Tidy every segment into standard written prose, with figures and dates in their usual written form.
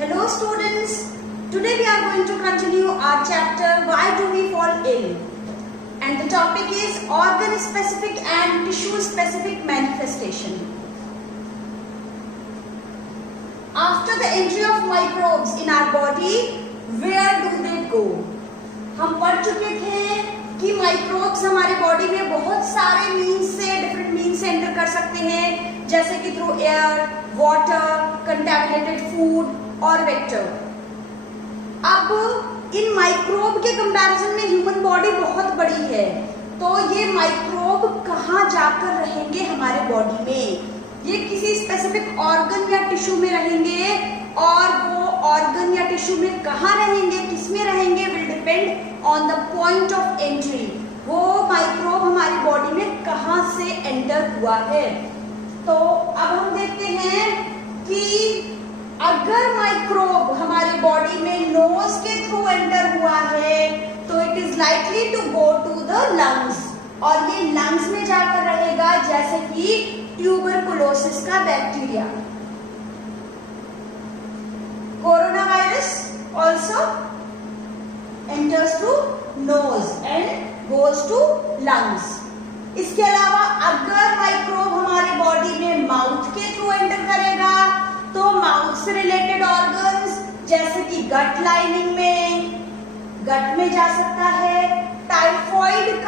Hello students, today we are going to continue our chapter Why do we fall ill? And the topic is organ specific and tissue specific manifestation. After the entry of microbes in our body, where do they go? हम पढ़ चुके थे कि microbes हमारे body में बहुत सारे means से डिफरेंट मीन्स से एंटर कर सकते हैं, जैसे कि through air, water, contaminated food और वेक्टर। अब इन माइक्रोब के कंपैरिजन में ह्यूमन बॉडी बहुत बड़ी है, तो ये माइक्रोब कहाँ जाकर रहेंगे हमारे बॉडी में? ये किसी स्पेसिफिक ऑर्गन या टिश्यू में रहेंगे, और वो ऑर्गन या टिश्यू में कहाँ रहेंगे, किसमें रहेंगे, will depend on the point of entry. वो माइक्रोब हमारी बॉडी में कहाँ से एंटर हुआ है। तो अब हम देखते हैं कि अगर माइक्रोब हमारे बॉडी में नोज के थ्रू एंटर हुआ है तो it is likely to go to the lungs, और ये लंग्स में जाकर रहेगा, जैसे कि ट्यूबरकुलोसिस का bacteria. Corona virus also enters through nose and goes to lungs. इसके अलावा अगर माइक्रोब हमारे बॉडी में माउथ के थ्रू एंटर करेगा तो माउथ से रिलेटेड ऑर्गन्स जैसे कि गट लाइनिंग में, गट में जा सकता है। Typhoid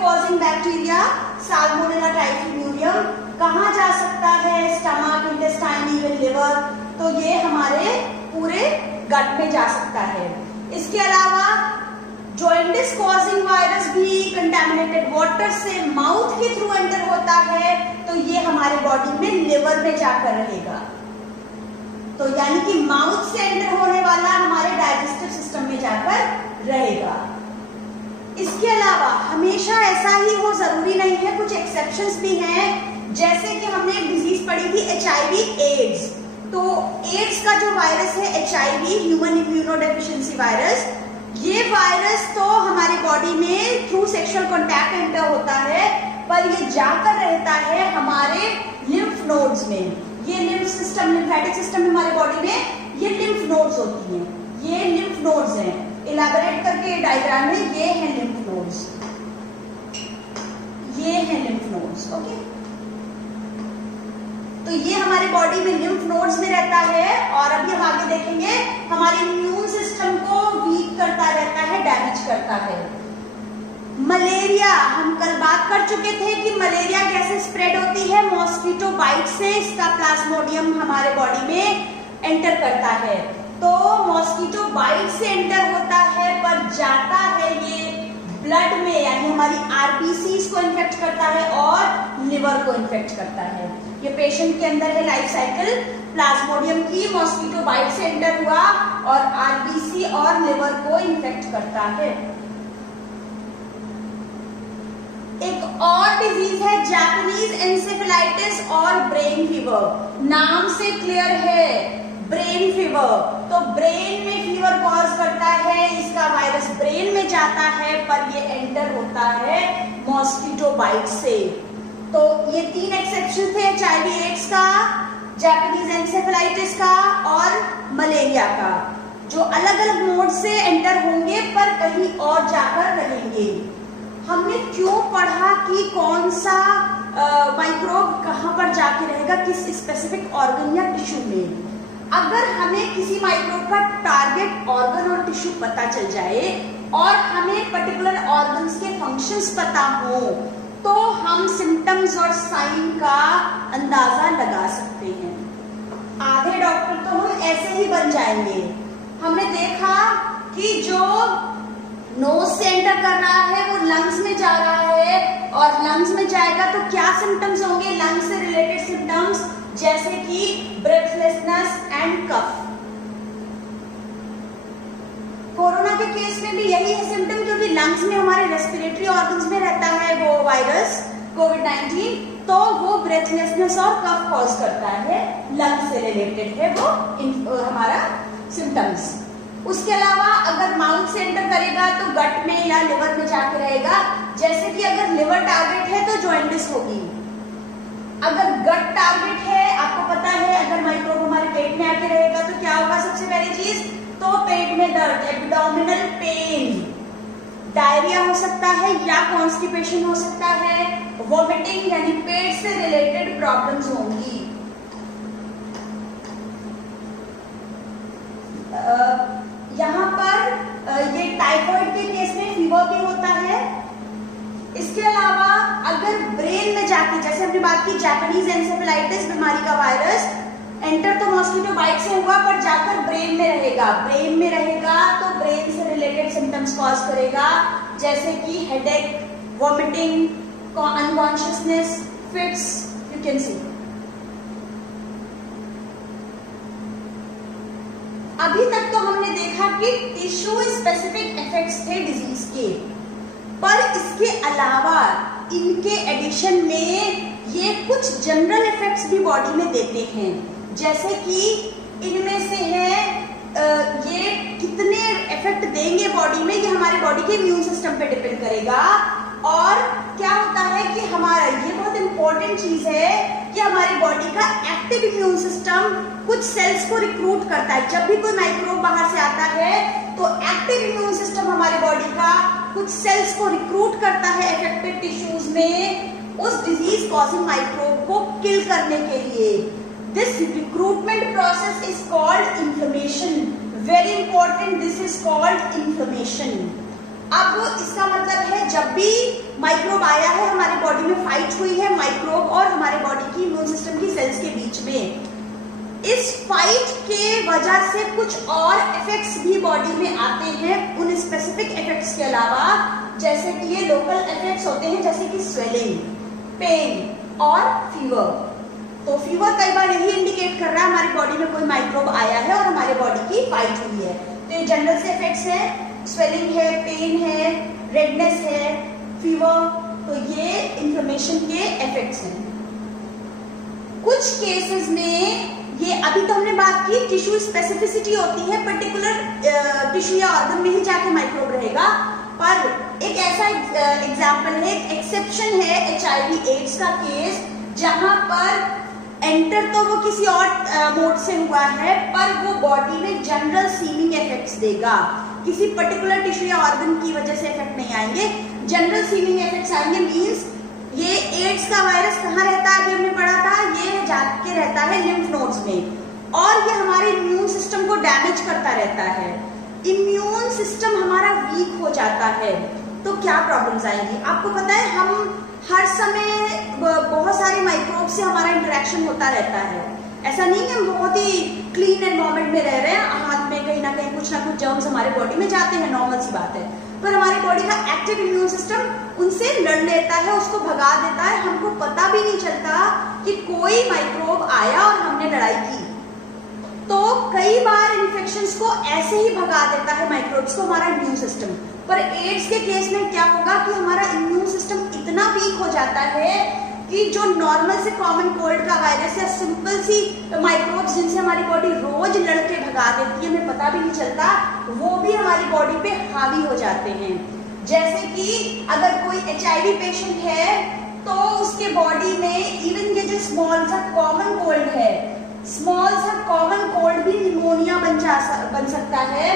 causing bacteria salmonella typhimurium कहाँ जा सकता है? स्टमक, इंटेस्टाइन, इवन लिवर, तो ये हमारे पूरे गट में जा सकता है। इसके अलावा जॉइंटिस कॉजिंग वायरस भी कंटेमिनेटेड वाटर से माउथ के थ्रू एंटर होता है, तो ये हमारे बॉडी में लिवर में जाकर रहेगा। तो यानी कि माउथ से एंटर होने वाला हमारे डाइजेस्टिव सिस्टम में जाकर रहेगा। इसके अलावा हमेशा ऐसा ही हो जरूरी नहीं है, कुछ एक्सेप्शंस भी हैं, जैसे कि हमने एक डिजीज पढ़ी थी HIV एड्स। तो एड्स का जो वायरस है HIV, ह्यूमन इम्यूनोडेफिशिएंसी वायरस, ये वायरस तो हमारी बॉडी में थ्रू सेक्सुअल कांटेक्ट एंटर होता है, पर ये जाकर रहता है हमारे लिम्फ नोड्स में। ये लिम्फ सिस्टम, लिम्फेटिक सिस्टम हमारे बॉडी में ये लिम्फ नोड्स होती हैं, ये लिम्फ नोड्स हैं। इलैबोरेट करके डायग्राम में ये हैं लिम्फ नोड्स, ये हैं लिम्फ नोड्स। ओके, तो ये हमारी बॉडी में लिम्फ नोड्स में रहता है, और अभी हम आगे देखेंगे हमारे इम्यून सिस्टम को वीक करता रहता है, डैमेज करता है। मलेरिया, हम कल बात कर चुके थे कि मलेरिया कैसे स्प्रेड होती है, मॉस्किटो बाइट से। इसका प्लाज्मोडियम हमारे बॉडी में एंटर करता है, तो मॉस्किटो बाइट से एंटर होता है, पर जाता है ये ब्लड में, यानी हमारी आरबीसीज को इन्फेक्ट करता है और लिवर को इन्फेक्ट करता है। ये पेशेंट के अंदर है लाइफ साइकिल, प्लाज्मोडियम की मॉस्किटो बाइट से एंटर हुआ और आरबीसी और लिवर को इन्फेक्ट करता है। एक और डिजीज है जापानीज एंसेफेलाइटिस और ब्रेन फीवर। नाम से क्लियर है, ब्रेन फीवर, तो ब्रेन में फीवर कॉज करता है, इसका वायरस ब्रेन में जाता है, पर ये एंटर होता है मॉस्किटो बाइट से। तो ये तीन एक्सेप्शन थे, HIV एड्स का, जापानीज एंसेफेलाइटिस का और मलेरिया का, जो अलग अलग मोड से एंटर होंगे पर कहीं और जाकर रहेंगे। हमने क्यों पढ़ा कि कौन सा माइक्रोब कहाँ पर जाके रहेगा, किस स्पेसिफिक ऑर्गन या टिश्यू में। अगर हमें किसी माइक्रोब का टारगेट ऑर्गन और टिश्यू पता चल जाए और हमें पर्टिकुलर ऑर्गन्स के फंक्शंस पता हो, तो हम सिम्टम्स और साइन का अंदाजा लगा सकते हैं। आधे डॉक्टर तो हम ऐसे ही बन जाएंगे। हमने देखा कि जो नोज से एंटर कर रहा है वो लंग्स में जा रहा है, और लंग्स में जाएगा तो क्या सिम्टम्स होंगे, लंग्स से रिलेटेड सिम्टम्स, जैसे कि ब्रेथलेसनेस एंड कफ। कोरोना के केस में भी यही है सिम्टम, क्योंकि लंग्स में हमारे रेस्पिरेटरी ऑर्गन्स में रहता है वो वायरस कोविड-19, तो वो ब्रेथलेसनेस और कफ कॉज करता है, लंग्स से रिलेटेड है वो हमारा सिम्टम्स। उसके अलावा अगर माउथ से एंटर करेगा तो गट में या लिवर में जाके रहेगा, जैसे कि अगर लिवर टारगेट है तो जॉइंटिस होगी, अगर गट टारगेट है, आपको पता है अगर माइक्रोब हमारे पेट में आके रहेगा तो दर्द, एब्डोमिनल पेन, डायरिया हो सकता है या कॉन्स्टिपेशन हो सकता है, वॉमिटिंग यानी पेट से रिलेटेड प्रॉब्लम्स होंगी। यहाँ पर ये टाइफाइड के केस में फीवर भी होता है। इसके अलावा अगर ब्रेन में जाके, जैसे हमने बात की जापानीज एन्सेफेलाइटिस बीमारी का वायरस एंटर तो मॉस्किटो बाइट से हुआ पर जाकर ब्रेन में रहेगा, ब्रेन में रहेगा तो ब्रेन से रिलेटेड सिम्टम्स कॉज करेगा, जैसे कि headache, vomiting, unconsciousness, fits, you can see. अभी तक तो हमने देखा कि टिश्यू स्पेसिफिक इफेक्ट्स थे डिजीज के, पर इसके अलावा इनके एडिशन में ये कुछ जनरल इफेक्ट्स भी बॉडी में देते हैं, जैसे कि इनमें से है ये कितने इफेक्ट देंगे बॉडी में, ये हमारे बॉडी के इम्यून सिस्टम पे डिपेंड करेगा। और क्या होता है कि हमारा, ये बहुत इंपॉर्टेंट चीज है कि हमारी बॉडी का एक्टिव इम्यून सिस्टम कुछ सेल्स को रिक्रूट करता है। जब भी कोई माइक्रोब बाहर से आता है तो एक्टिव इम्यून सिस्टम हमारे बॉडी का कुछ सेल्स को रिक्रूट करता है इफेक्टेड टिश्यूज में उस डिजीज कॉजिंग माइक्रोब को किल करने के लिए। This recruitment process is called inflammation. Very important, this is called inflammation. अब इसका मतलब है जब भी माइक्रोब आया है, हमारी बॉडी में फाइट हुई है माइक्रोब और हमारे बॉडी की इम्यून सिस्टम की सेल्स के बीच में, इस फाइट के वजह से कुछ और इफेक्ट्स भी बॉडी में आते हैं उन स्पेसिफिक इफेक्ट्स के अलावा, जैसे कि ये लोकल इफेक्ट्स होते हैं, जैसे कि स्वेलिंग, पेन और फीवर। तो फीवर कई बार यही इंडिकेट कर रहा है हमारी बॉडी में कोई माइक्रोब आया है और हमारे बॉडी की फाइट हुई है। तो ये जनरल से इफेक्ट्स है, स्वेलिंग है, पेन है, रेडनेस है, फीवर, तो ये इन्फ्लेमेशन के इफेक्ट्स हैं। कुछ केसेस में ये, अभी तो हमने बात की टिश्यू स्पेसिफिसिटी होती है, पर्टिकुलर टिश्यू या ऑर्गन में ही जाके माइक्रोब रहेगा, पर एक ऐसा एग्जाम्पल है, एक एक्सेप्शन है HIV एड्स का केस, जहां पर एंटर तो वो किसी और मोड से हुआ है पर वो बॉडी में जनरल सीमिंग इफेक्ट्स देगा, किसी पर्टिकुलर टिश्यू या ऑर्गन की वजह से इफेक्ट नहीं आएंगे, जनरल सीमिंग इफेक्ट्स आएंगे। मींस ये एड्स का वायरस कहाँ रहता है, अभी हमने पढ़ा था, ये जाके रहता है लिम्फ नोड्स में और ये हमारे इम्यून सिस्टम को डैमेज करता रहता है। इम्यून सिस्टम हमारा वीक हो जाता है तो क्या प्रॉब्लम्स आएंगी आपको पता है। हम हर समय बहुत सारे माइक्रोब से हमारा इंटरेक्शन होता रहता है, ऐसा नहीं है हम बहुत ही क्लीन एनवायरमेंट में रह रहे हैं, हाथ में कहीं ना कहीं कुछ ना कुछ जर्म्स हमारे बॉडी में जाते हैं, नॉर्मल सी बात है, पर हमारी बॉडी का एक्टिव इम्यून सिस्टम उनसे लड़ लेता है, उसको भगा देता है, हमको पता भी नहीं चलता कि कोई माइक्रोब आया और हमने लड़ाई की। तो कई बार इन्फेक्शंस को ऐसे ही भगा देता है माइक्रोब्स को हमारा इम्यून सिस्टम। पर एड्स के केस में क्या होगा कि हमारा इम्यून सिस्टम इतना वीक हो जाता है कि जो नॉर्मल से कॉमन कोल्ड का वायरस या सिंपल सी माइक्रोब्स जिनसे हमारी बॉडी रोज लड़के भगा देती है, हमें पता भी नहीं चलता, वो भी हमारी बॉडी पे हावी हो जाते हैं। जैसे कि अगर कोई HIV पेशेंट है तो उसके बॉडी में इवन ये जो स्मॉल सा कॉमन कोल्ड है, स्मॉल सा कॉमन कोल्ड भी निमोनिया बन सकता है,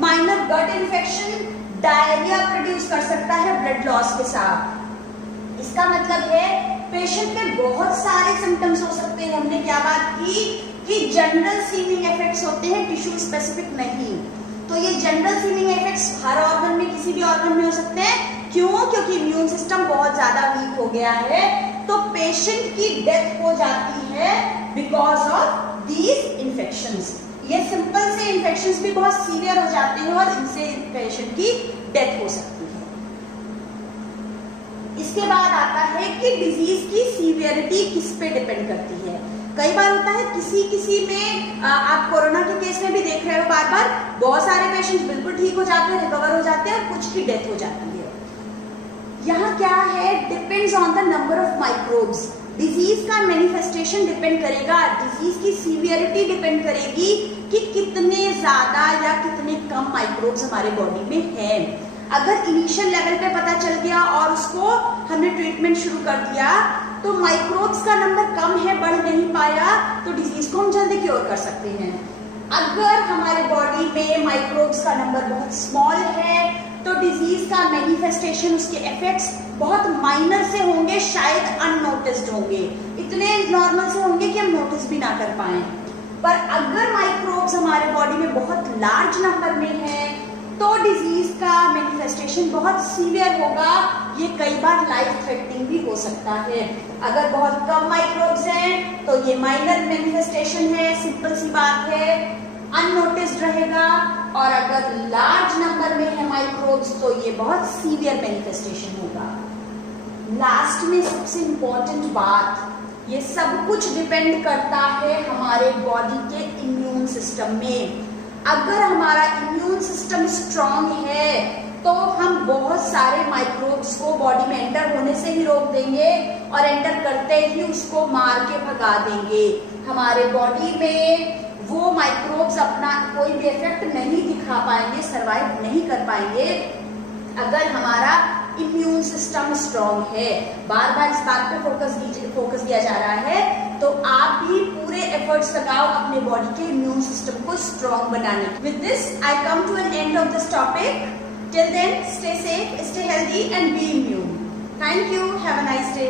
माइनर गट इन्फेक्शन, डायरिया प्रोड्यूस कर सकता है ब्लड लॉस के साथ। इसका मतलब है पेशेंट में बहुत सारे सिम्टम्स हो सकते हैं। हमने क्या बात की कि जनरल सीमिंग इफेक्ट्स होते हैं, टिश्यू स्पेसिफिक नहीं। तो ये जनरल सीमिंग इफेक्ट्स हर ऑर्गन में, किसी भी ऑर्गन में हो सकते हैं। क्यों? क्योंकि इम्यून सिस्टम बहुत ज्यादा वीक हो गया है तो पेशेंट की डेथ हो जाती है बिकॉज ऑफ दीज इन्फेक्शंस। ये सिंपल से इन्फेक्शंस भी बहुत सीवियर हो जाते हैं और इनसे पेशेंट की डेथ हो सकती है। इसके बाद आता है कि डिजीज की सीवियरिटी किस पे डिपेंड करती है। कई बार होता है किसी में आप कोरोना के केस में भी देख रहे हो, बार बार बहुत सारे पेशेंट्स बिल्कुल ठीक हो जाते हैं, रिकवर हो जाते हैं और कुछ की डेथ हो जाती है। यहाँ क्या है, depends on the number of microbes. Disease का मैनिफेस्टेशन डिपेंड करेगा, डिजीज की सीवियरिटी डिपेंड करेगी कि कितने ज्यादा या कितने कम माइक्रोब्स हमारे बॉडी में हैं। अगर इनिशियल लेवल पे पता चल गया और उसको हमने ट्रीटमेंट शुरू कर दिया तो माइक्रोब्स का नंबर कम है, बढ़ नहीं पाया, तो डिजीज को हम जल्दी क्योर कर सकते हैं। अगर हमारे बॉडी में माइक्रोब्स का नंबर बहुत स्मॉल है तो डिजीज का मैनिफेस्टेशन, उसके इफेक्ट्स बहुत माइनर से होंगे, शायद अननोटिस्ड होंगे, इतने नॉर्मल से होंगे कि हम नोटिस भी ना कर पाए। पर अगर माइक्रोब्स हमारे बॉडी में बहुत लार्ज नंबर में है तो डिजीज का मैनिफेस्टेशन बहुत सीवियर होगा, ये कई बार लाइफ थ्रेटनिंग भी हो सकता है। अगर बहुत कम माइक्रोब्स हैं तो ये माइनर मैनिफेस्टेशन है, सिंपल सी बात है, अननोटिस्ड रहेगा। और अगर लार्ज नंबर में है माइक्रोब्स तो ये बहुत सीवियर मैनिफेस्टेशन होगा। लास्ट में सबसे इंपॉर्टेंट बात, ये सब कुछ डिपेंड करता है हमारे बॉडी के इम्यून सिस्टम में। अगर हमारा इम्यून सिस्टम स्ट्रांग है तो हम बहुत सारे माइक्रोब्स को बॉडी में एंटर होने से ही रोक देंगे और एंटर करते ही उसको मार के भगा देंगे। हमारे बॉडी में वो माइक्रोब्स अपना कोई भी इफेक्ट नहीं दिखा पाएंगे, सरवाइव नहीं कर पाएंगे अगर हमारा इम्यून सिस्टम स्ट्रांग है। बार बार इस बात पे फोकस दिया जा रहा है, तो आप भी पूरे एफर्ट्स लगाओ अपने बॉडी के इम्यून सिस्टम को स्ट्रांग बनाने। With this I come to an end of this topic. Till then stay safe, stay healthy and be immune. Thank you, have a nice day.